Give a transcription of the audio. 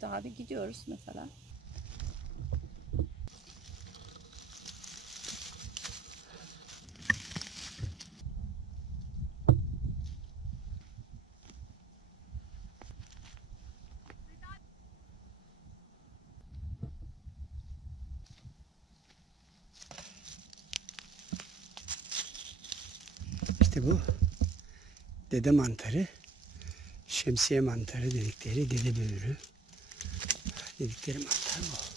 Daha bir gidiyoruz mesela. İşte bu dede mantarı, şemsiye mantarı dedikleri, dede böğürü dedikleri mantar bu.